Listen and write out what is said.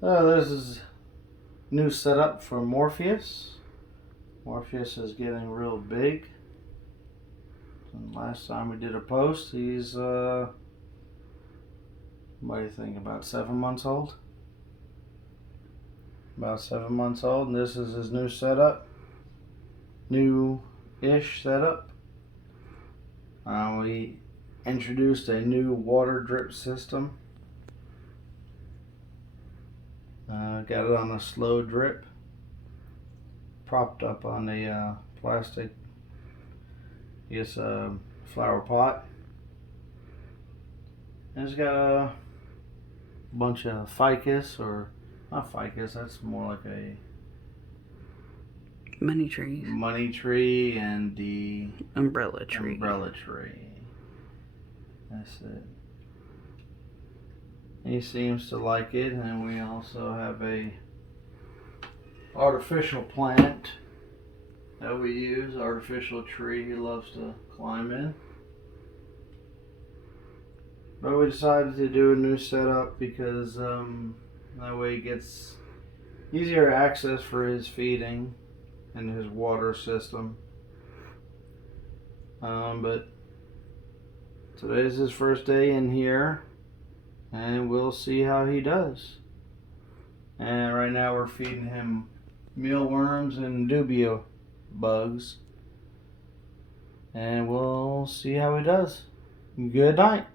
This is new setup for Morpheus. Morpheus is getting real big. And last time we did a post, he's what do you think, about 7 months old? About 7 months old, and this is his new setup. New-ish setup. We introduced a new water drip system. Got it on a slow drip, propped up on a plastic, flower pot. And it's got a bunch of ficus, or not ficus, that's more like a money trees. Money tree and the umbrella tree. Umbrella tree. That's it. He seems to like it, and we also have a artificial plant that we use, artificial tree he loves to climb in. But we decided to do a new setup because that way he gets easier access for his feeding and his water system. But today's his first day in here, and we'll see how he does. And right now we're feeding him mealworms and dubia bugs, and we'll see how he does. Good night.